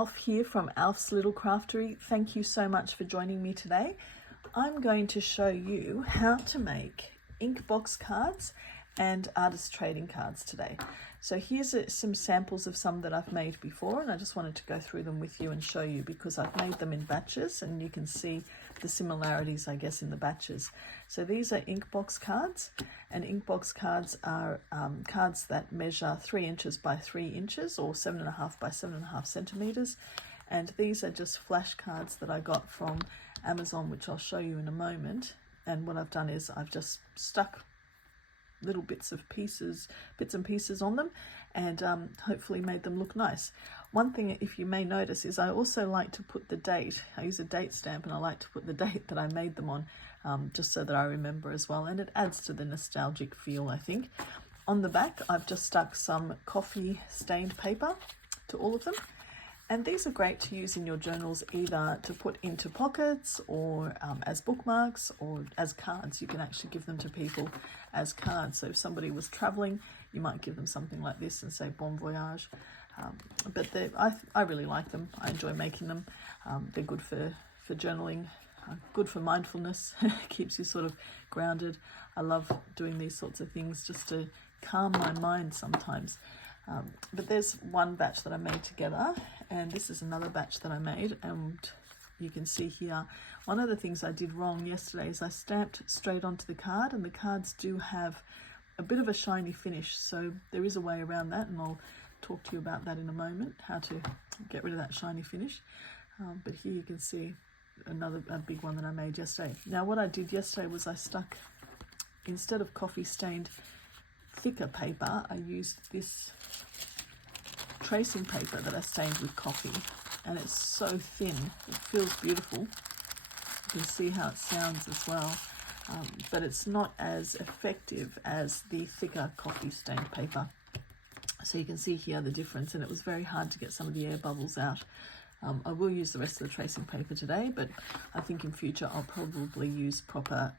Alf here from Alf's Little Craftery. Thank you so much for joining me today. I'm going to show you how to make inkbox cards and artist trading cards today. So here's some samples of some that I've made before, and I just wanted to go through them with you and show you because I've made them in batches and you can see the similarities, I guess, in the batches. So these are inkbox cards, and inkbox cards are cards that measure 3 inches by 3 inches or 7.5 by 7.5 centimeters. And these are just flash cards that I got from Amazon, which I'll show you in a moment. And what I've done is I've just stuck little bits and pieces on them and hopefully made them look nice. One thing, if you may notice, is I also like to put the date. I use a date stamp and I like to put the date that I made them on, just so that I remember as well, and it adds to the nostalgic feel, I think. On the back I've just stuck some coffee stained paper to all of them, and these are great to use in your journals, either to put into pockets or as bookmarks or as cards. You can actually give them to people as cards. So if somebody was traveling, you might give them something like this and say bon voyage. But I really like them. I enjoy making them. They're good for journaling, good for mindfulness. Keeps you sort of grounded. I love doing these sorts of things just to calm my mind sometimes. But there's one batch that I made together, and this is another batch that I made, and you can see here one of the things I did wrong yesterday is I stamped straight onto the card, and the cards do have a bit of a shiny finish, so there is a way around that, and I'll talk to you about that in a moment, how to get rid of that shiny finish. But here you can see a big one that I made yesterday. Now what I did yesterday was I stuck, instead of coffee stained thicker paper, I used this tracing paper that I stained with coffee, and it's so thin, it feels beautiful. You can see how it sounds as well, but it's not as effective as the thicker coffee stained paper. So you can see here the difference, and it was very hard to get some of the air bubbles out. I will use the rest of the tracing paper today, but I think in future I'll probably use proper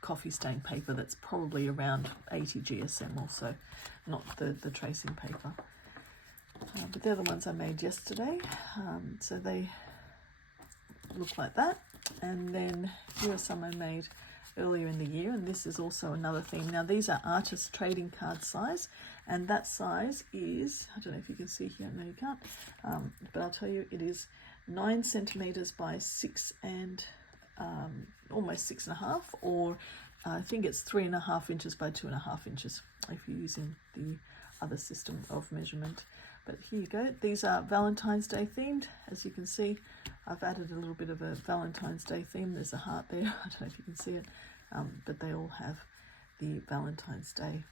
coffee stained paper that's probably around 80 GSM also, not the tracing paper. But they're the ones I made yesterday, so they look like that. And then here are some I made earlier in the year, and this is also another theme. Now these are artist trading card size, and that size is, I don't know if you can see here, no you can't, but I'll tell you, it is 9 centimeters by 6 and almost 6.5, or I think it's 3.5 inches by 2.5 inches if you're using the other system of measurement. But here you go. These are Valentine's Day themed. As you can see, I've added a little bit of a Valentine's Day theme. There's a heart there. I don't know if you can see it, but they all have the Valentine's Day,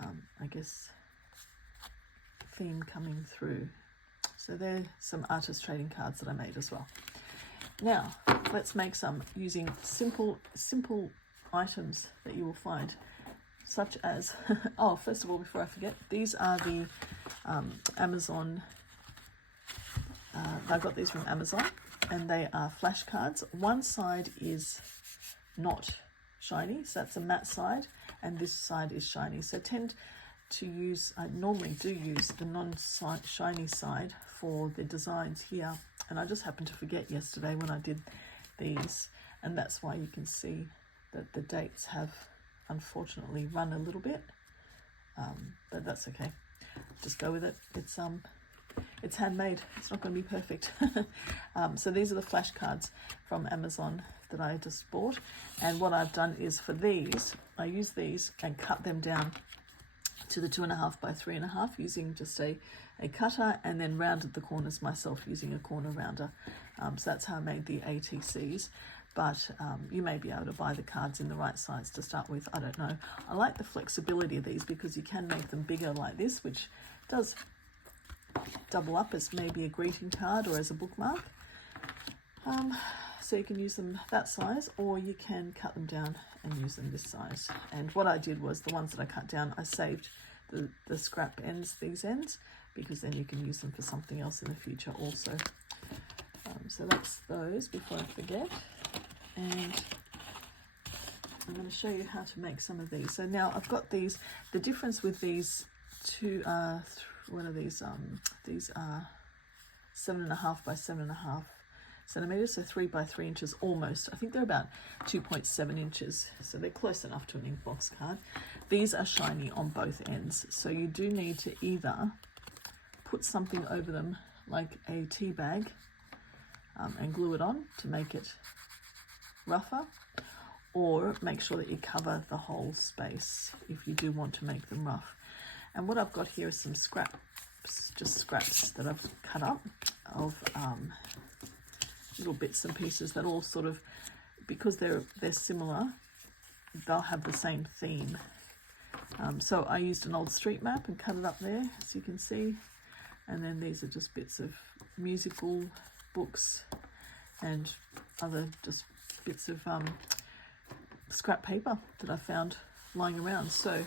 I guess, theme coming through. So they're some artist trading cards that I made as well. Now let's make some using simple items that you will find, such as oh, first of all, before I forget, these are the Amazon, I got these from Amazon, and they are flash cards. One side is not shiny, so that's a matte side, and this side is shiny. So I normally do use the non-shiny side for the designs here, and I just happened to forget yesterday when I did these, and that's why you can see that the dates have unfortunately run a little bit, but that's okay. Just go with it. It's handmade. It's not going to be perfect. So these are the flash cards from Amazon that I just bought, and what I've done is for these, I use these and cut them down to the 2.5 by 3.5 using just a cutter, and then rounded the corners myself using a corner rounder. So that's how I made the ATCs. But you may be able to buy the cards in the right size to start with. I don't know. I like the flexibility of these because you can make them bigger like this, which does double up as maybe a greeting card or as a bookmark. So you can use them that size, or you can cut them down and use them this size. And what I did was, the ones that I cut down, I saved the scrap ends, these ends, because then you can use them for something else in the future also. So that's those, before I forget. And I'm going to show you how to make some of these. So now I've got these. The difference with these two, what are these? These are 7.5 by 7.5 centimeters, so 3 by 3 inches almost. I think they're about 2.7 inches, so they're close enough to an inkbox card. These are shiny on both ends, so you do need to either put something over them like a tea bag and glue it on to make it rougher, or make sure that you cover the whole space if you do want to make them rough. And what I've got here is some scraps, just scraps that I've cut up of little bits and pieces that all sort of, because they're similar, they'll have the same theme. So I used an old street map and cut it up there, as you can see. And then these are just bits of musical books and other just bits of scrap paper that I found lying around. So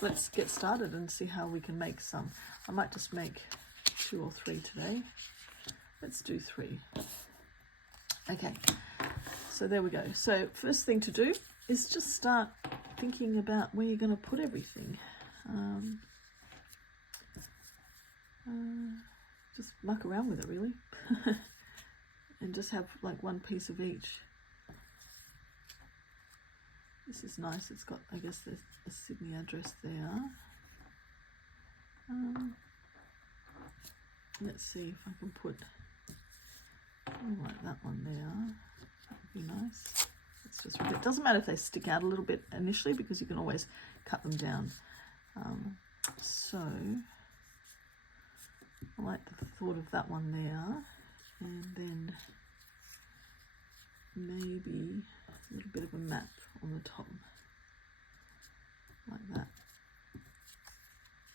let's get started and see how we can make some. I might just make 2 or 3 today. Let's do 3. Okay, so there we go. So first thing to do is just start thinking about where you're going to put everything. Just muck around with it, really. And just have like one piece of each. This is nice. It's got, I guess, there's a Sydney address there. Let's see if I can put like that one there. That would be nice. It's just, it doesn't matter if they stick out a little bit initially, because you can always cut them down. So I like the thought of that one there, and then maybe a little bit of a map on the top, like that,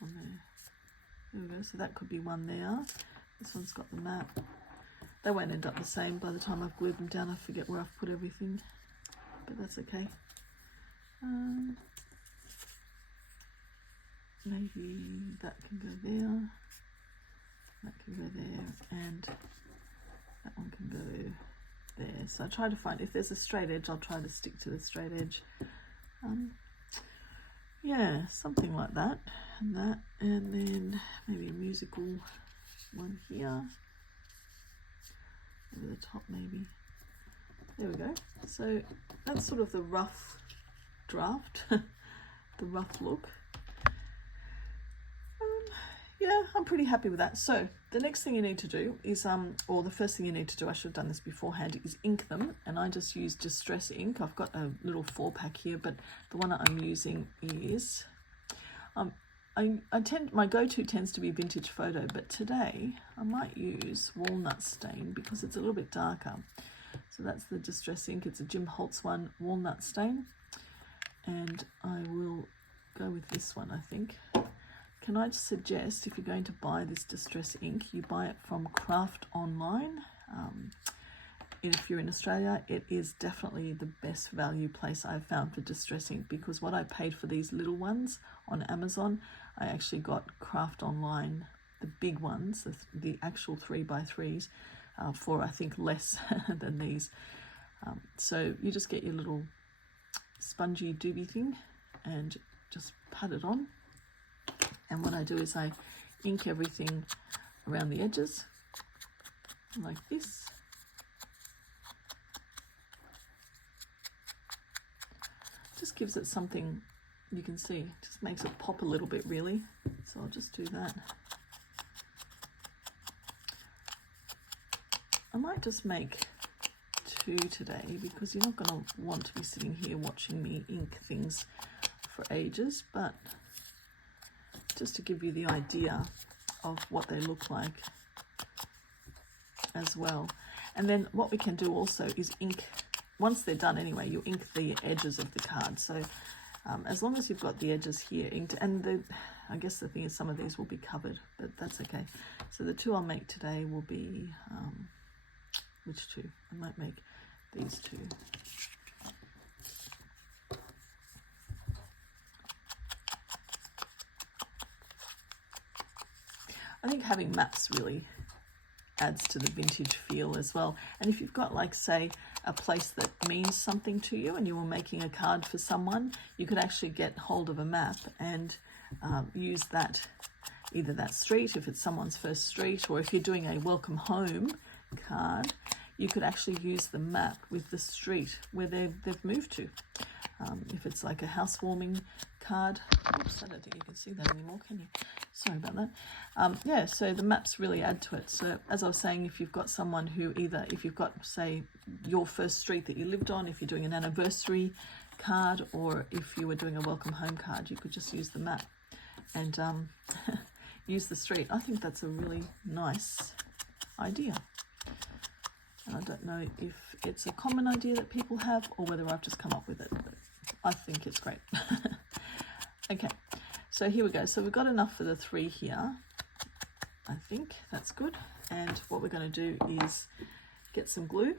on there. There we go. So that could be one there. This one's got the map. They won't end up the same by the time I've glued them down. I forget where I've put everything, but that's okay. Maybe that can go there, that can go there, and that one can go there. So I try to find, if there's a straight edge, I'll try to stick to the straight edge. Yeah, something like that, and that, and then maybe a musical one here over the top, maybe. There we go. So that's sort of the rough draft, the rough look. Yeah, I'm pretty happy with that. So the next thing you need to do is, or the first thing you need to do, I should have done this beforehand, is ink them. And I just use Distress ink. I've got a little 4-pack here, but the one that I'm using is, my go-to tends to be Vintage Photo, but today I might use Walnut Stain because it's a little bit darker. So that's the Distress ink. It's a Jim Holtz one, Walnut Stain. And I will go with this one, I think. Can I just suggest, if you're going to buy this Distress ink, you buy it from Craft Online. If you're in Australia, it is definitely the best value place I've found for Distress ink, because what I paid for these little ones on Amazon, I actually got Craft Online, the big ones, the actual 3x3s, for I think less than these. So you just get your little spongy doobie thing and just pat it on. And what I do is I ink everything around the edges like this. Just gives it something, you can see, just makes it pop a little bit, really. So I'll just do that. I might just make 2 today, because you're not going to want to be sitting here watching me ink things for ages, but just to give you the idea of what they look like as well. And then what we can do also is ink, once they're done anyway, you ink the edges of the card. So as long as you've got the edges here inked, and I guess the thing is some of these will be covered, but that's okay. So the 2 I'll make today will be, which 2? I might make these 2. I think having maps really adds to the vintage feel as well. And if you've got, like, say, a place that means something to you and you were making a card for someone, you could actually get hold of a map and use that either that street, if it's someone's first street, or if you're doing a welcome home card, you could actually use the map with the street where they've moved to. If it's like a housewarming card, oops, I don't think you can see that anymore, can you? Sorry about that. Yeah, so the maps really add to it. So as I was saying, if you've got someone who either, if you've got, say, your first street that you lived on, if you're doing an anniversary card, or if you were doing a welcome home card, you could just use the map and use the street. I think that's a really nice idea. And I don't know if it's a common idea that people have or whether I've just come up with it, but I think it's great. Okay, so here we go. So we've got enough for the 3 here. I think that's good. And what we're going to do is get some glue.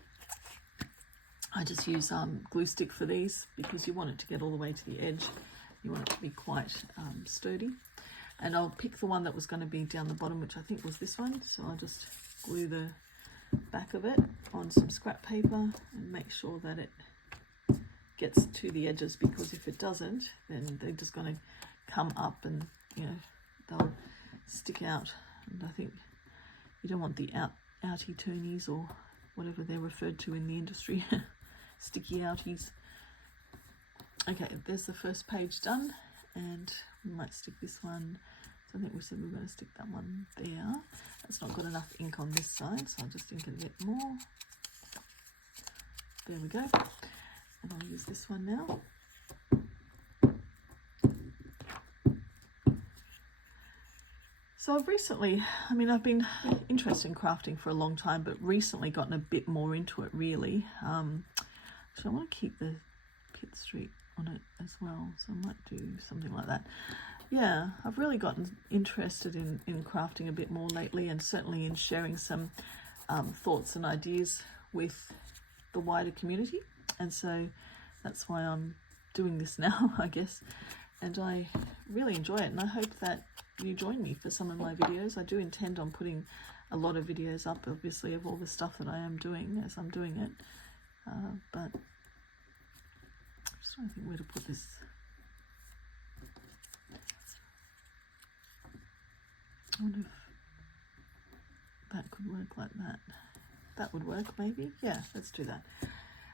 I just use glue stick for these because you want it to get all the way to the edge. You want it to be quite sturdy. And I'll pick the one that was going to be down the bottom, which I think was this one. So I'll just glue the back of it on some scrap paper and make sure that it gets to the edges, because if it doesn't, then they're just going to come up and, you know, they'll stick out. And I think you don't want the outy turnies or whatever they're referred to in the industry. Sticky outies. Okay, there's the first page done, and we might stick this one. So I think we said we were going to stick that one there. That's not got enough ink on this side, so I'll just ink it a bit more. There we go. And I'll use this one now. So I've recently, I've been interested in crafting for a long time, but recently gotten a bit more into it, really. So I want to keep the Pitt Street on it as well, so I might do something like that. Yeah, I've really gotten interested in crafting a bit more lately, and certainly in sharing some thoughts and ideas with the wider community. And so that's why I'm doing this now, I guess. And I really enjoy it, and I hope that you join me for some of my videos. I do intend on putting a lot of videos up, obviously, of all the stuff that I am doing as I'm doing it. But I'm just trying to think where to put this. I wonder if that could work like that. That would work, maybe. Yeah, let's do that.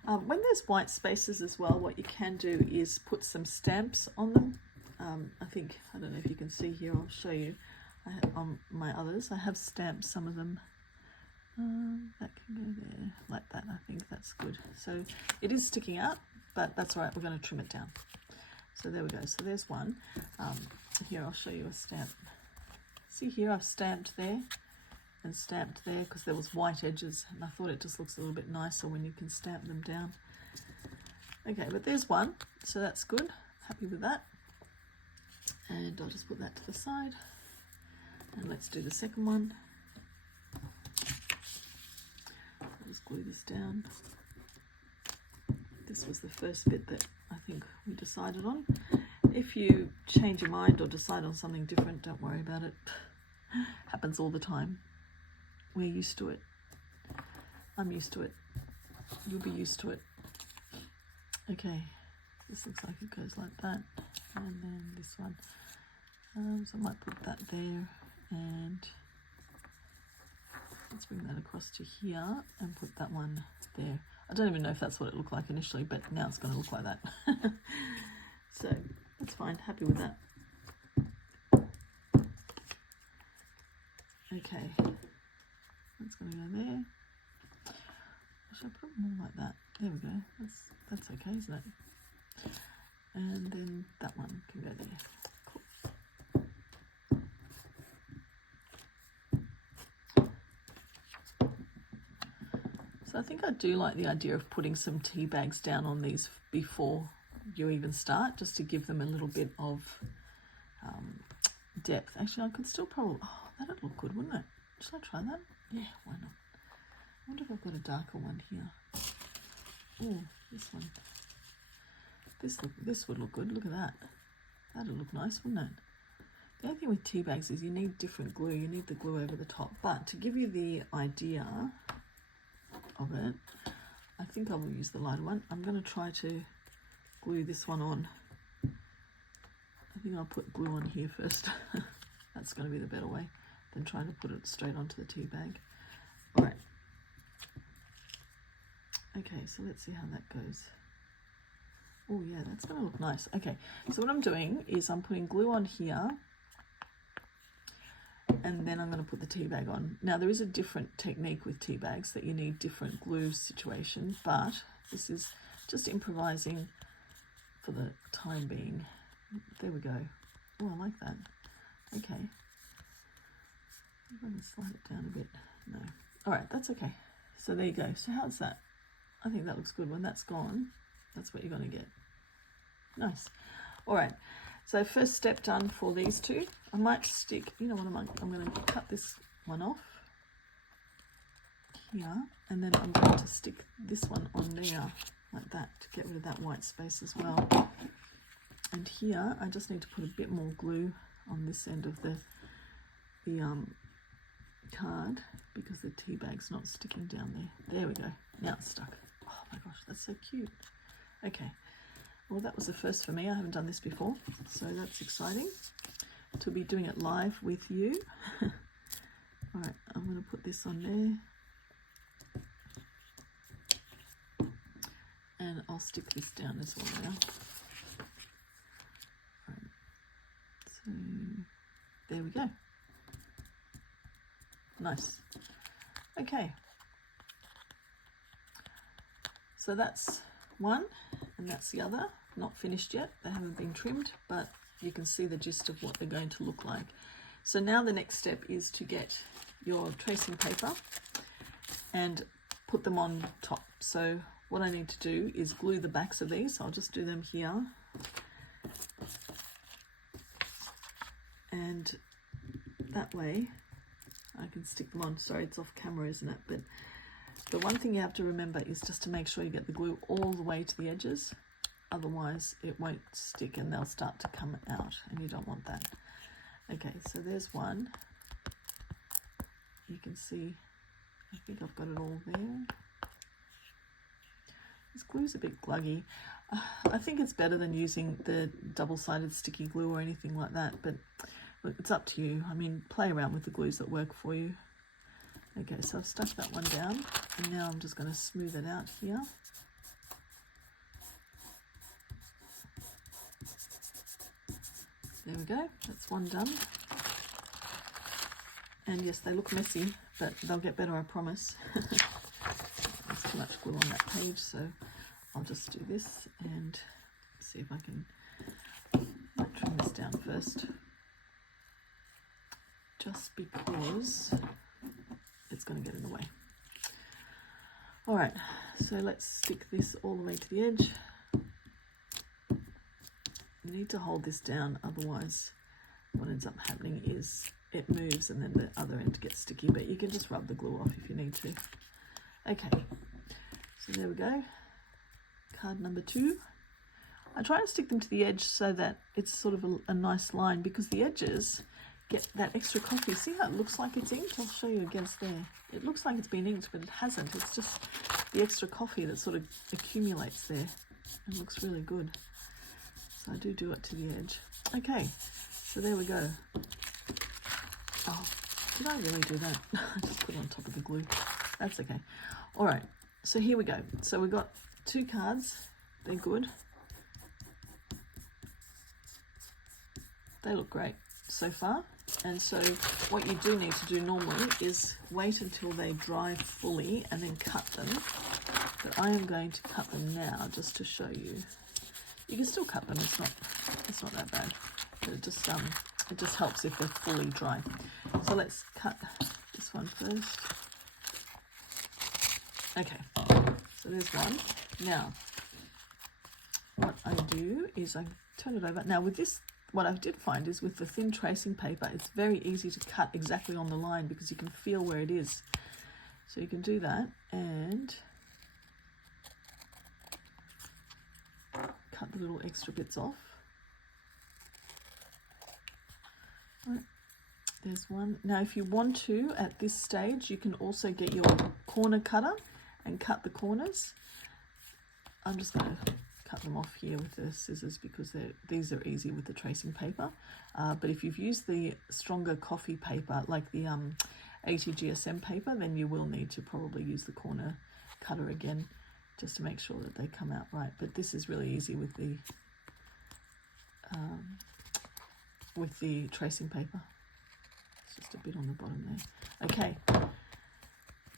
When there's white spaces as well, what you can do is put some stamps on them. I don't know if you can see here, I'll show you. On my others, I have stamped some of them. That can go there, like that. I think that's good. So it is sticking out, but that's all right. We're going to trim it down. So there we go. So there's one. Here, I'll show you a stamp. See here, I've stamped there and stamped there because there was white edges, and I thought it just looks a little bit nicer when you can stamp them down. Okay, but there's one, so that's good. Happy with that. And I'll just put that to the side. And let's do the second one. I'll just glue this down. This was the first bit that I think we decided on. If you change your mind or decide on something different, don't worry about it. Happens all the time. We're used to it. I'm used to it. You'll be used to it. Okay, this looks like it goes like that. And then this one. So I might put that there, and let's bring that across to here and put that one there. I don't even know if that's what it looked like initially, but now it's going to look like that. So that's fine, happy with that. Okay, that's going to go there. Should I put it more like that? There we go, that's okay, isn't it? And then that one can go there. Cool. So I think I do like the idea of putting some tea bags down on these before you even start, just to give them a little bit of depth. Actually, I could still probably, that'd look good, wouldn't it? Should I try that? Yeah, why not? I wonder if I've got a darker one here. Oh, this one. This would look good. Look at that. That'd look nice, wouldn't it? The only thing with tea bags is you need different glue. You need the glue over the top. But to give you the idea of it, I think I will use the lighter one. I'm going to try to glue this one on. I think I'll put glue on here first. That That's going to be the better way than trying to put it straight onto the tea bag. All right. Okay, so let's see how that goes. Oh yeah, that's going to look nice. Okay, so what I'm doing is I'm putting glue on here, and then I'm going to put the tea bag on. Now there is a different technique with tea bags that you need different glue situation, but this is just improvising for the time being. There we go. Oh, I like that. Okay. I'm going to slide it down a bit. No. All right, that's okay. So there you go. So how's that? I think that looks good. When that's gone, that's what you're going to get. Nice. All right. So first step done for these two. I might stick, you know what, I'm going to cut this one off here, and then I'm going to stick this one on there like that to get rid of that white space as well. And here I just need to put a bit more glue on this end of the card because the tea bag's not sticking down there. There we go. Now it's stuck. Oh my gosh, that's so cute. Okay. Well, that was a first for me. I haven't done this before, so that's exciting to be doing it live with you. All right, I'm going to put this on there, and I'll stick this down as well now. All right, so there we go. Nice. Okay, so that's one, and that's the other. Not finished yet, they haven't been trimmed, but you can see the gist of what they're going to look like. So now the next step is to get your tracing paper and put them on top. So what I need to do is glue the backs of these. I'll just do them here, and that way I can stick them on. Sorry, it's off camera, isn't it? But the one thing you have to remember is just to make sure you get the glue all the way to the edges. Otherwise it won't stick and they'll start to come out, and you don't want that. Okay, so there's one. You can see, I think I've got it all there. This glue's a bit gluggy. I think it's better than using the double-sided sticky glue or anything like that, but it's up to you. I mean, play around with the glues that work for you. Okay, so I've stuck that one down, and now I'm just going to smooth it out here. There we go, that's one done. And yes, they look messy, but they'll get better, I promise. There's too much glue on that page, so I'll just do this and see if I can trim this down first. Just because it's going to get in the way. All right, so let's stick this all the way to the edge. You need to hold this down, otherwise what ends up happening is it moves and then the other end gets sticky, but you can just rub the glue off if you need to. Okay, so there we go. Card number 2. I try and stick them to the edge so that it's sort of a nice line, because the edges get that extra coffee. See how it looks like it's inked? I'll show you against there. It looks like it's been inked, but it hasn't. It's just the extra coffee that sort of accumulates there. It looks really good. So I do it to the edge. Okay, so there we go. Oh, did I really do that? I just put it on top of the glue. That's okay. All right, so here we go. So we've got 2 cards. They're good. They look great so far. And so what you do need to do normally is wait until they dry fully and then cut them. But I am going to cut them now just to show you. You can still cut them, it's not that bad, but it just helps if they're fully dry. So let's cut this one first. Okay, so there's one. Now what I do is I turn it over. Now with this, what I did find is with the thin tracing paper, it's very easy to cut exactly on the line because you can feel where it is. So you can do that and cut the little extra bits off. Right, there's one. Now if you want to, at this stage, you can also get your corner cutter and cut the corners. I'm just going to cut them off here with the scissors because these are easy with the tracing paper. But if you've used the stronger coffee paper, like the ATGSM paper, then you will need to probably use the corner cutter again just to make sure that they come out right. But this is really easy with the tracing paper. It's just a bit on the bottom there. Okay,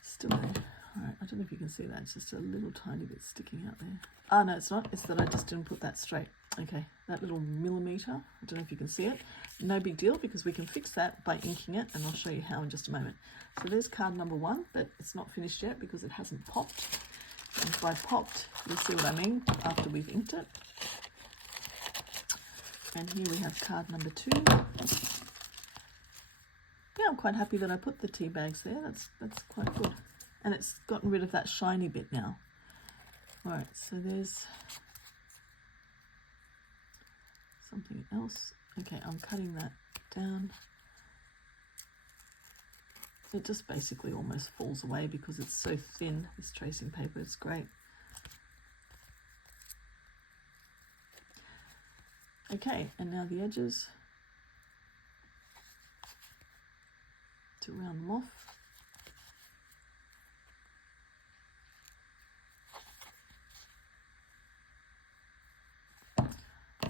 still there. All right, I don't know if you can see that. It's just a little tiny bit sticking out there. Oh, no, it's not. It's that I just didn't put that straight. Okay, that little millimetre, I don't know if you can see it. No big deal, because we can fix that by inking it, and I'll show you how in just a moment. So there's card number 1, but it's not finished yet because it hasn't popped. And by popped, you'll see what I mean after we've inked it. And here we have card number 2. Yeah, I'm quite happy that I put the tea bags there. That's quite good. And it's gotten rid of that shiny bit now. All right, so there's something else. Okay, I'm cutting that down. It just basically almost falls away because it's so thin, this tracing paper. It's great. Okay, and now the edges, to round them off.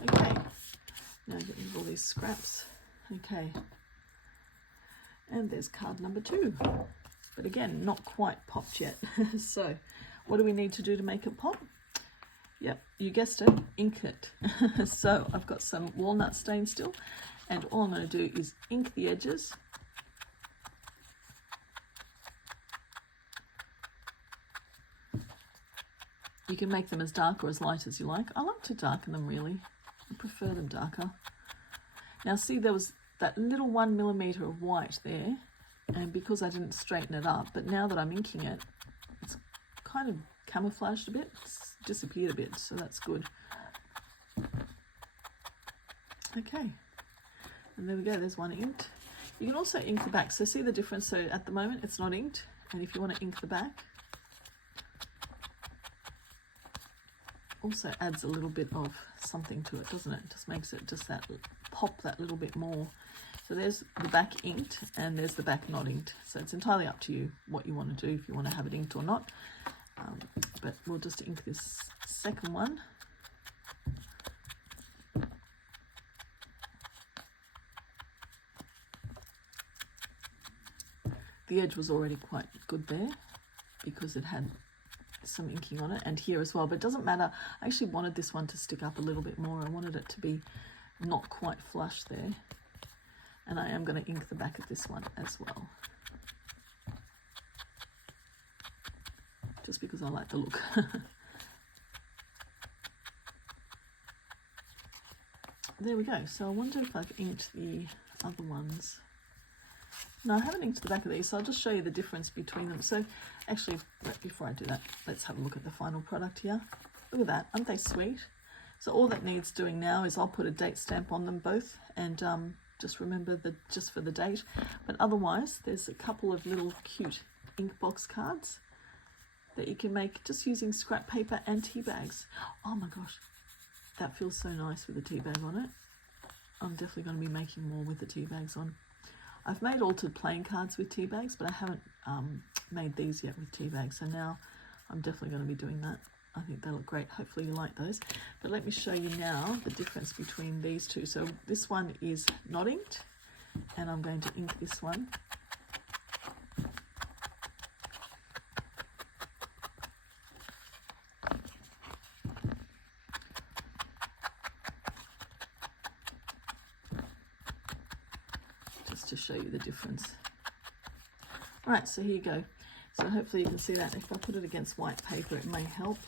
Okay, now get rid of all these scraps. Okay, and there's card number 2, but again, not quite popped yet. So what do we need to do to make it pop? Yep, you guessed it, ink it. So I've got some walnut stain still, and all I'm going to do is ink the edges. You can make them as dark or as light as you like. I like to darken them, really. I prefer them darker. Now see, there was that little 1 millimetre of white there, and because I didn't straighten it up, but now that I'm inking it, it's kind of camouflaged a bit, it's disappeared a bit, so that's good. Okay, and there we go, there's one inked. You can also ink the back, so see the difference? So at the moment it's not inked, and if you want to ink the back, also adds a little bit of something to it, doesn't it? It just makes it just that pop that little bit more. So there's the back inked, and there's the back not inked. So it's entirely up to you what you want to do, if you want to have it inked or not. But we'll just ink this second one. The edge was already quite good there because it had some inking on it, and here as well, but it doesn't matter. I actually wanted this one to stick up a little bit more. I wanted it to be not quite flush there, and I am going to ink the back of this one as well, just because I like the look. There we go. So I wonder if I've inked the other ones. No, I haven't inked the back of these, so I'll just show you the difference between them. So actually, before I do that, let's have a look at the final product here. Look at that, aren't they sweet? So all that needs doing now is I'll put a date stamp on them both, and just remember just for the date. But otherwise, there's a couple of little cute inkbox cards that you can make just using scrap paper and tea bags. Oh my gosh, that feels so nice with the tea bag on it. I'm definitely going to be making more with the tea bags on. I've made altered playing cards with tea bags, but I haven't made these yet with tea bags. So now I'm definitely going to be doing that. I think they look great. Hopefully you like those. But let me show you now the difference between these two. So this one is not inked, and I'm going to ink this one. Just to show you the difference. Right, so here you go. So hopefully you can see that. If I put it against white paper, it may help.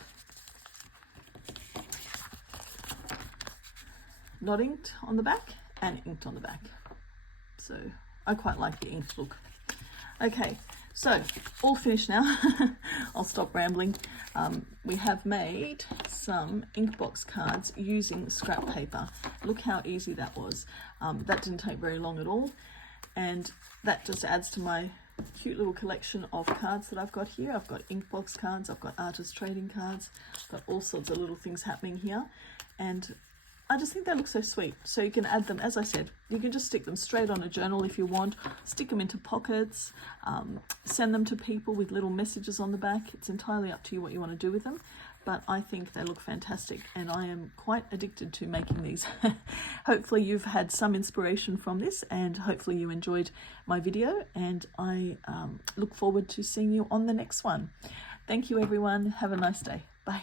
Not inked on the back and inked on the back. So I quite like the inked look. Okay, so all finished now. I'll stop rambling. We have made some inkbox cards using scrap paper. Look how easy that was. That didn't take very long at all. And that just adds to my cute little collection of cards that I've got here. I've got inkbox cards, I've got artist trading cards, I've got all sorts of little things happening here, and I just think they look so sweet. So you can add them, as I said, you can just stick them straight on a journal if you want, stick them into pockets, send them to people with little messages on the back. It's entirely up to you what you want to do with them, but I think they look fantastic and I am quite addicted to making these. Hopefully you've had some inspiration from this and hopefully you enjoyed my video, and I look forward to seeing you on the next one. Thank you everyone. Have a nice day. Bye.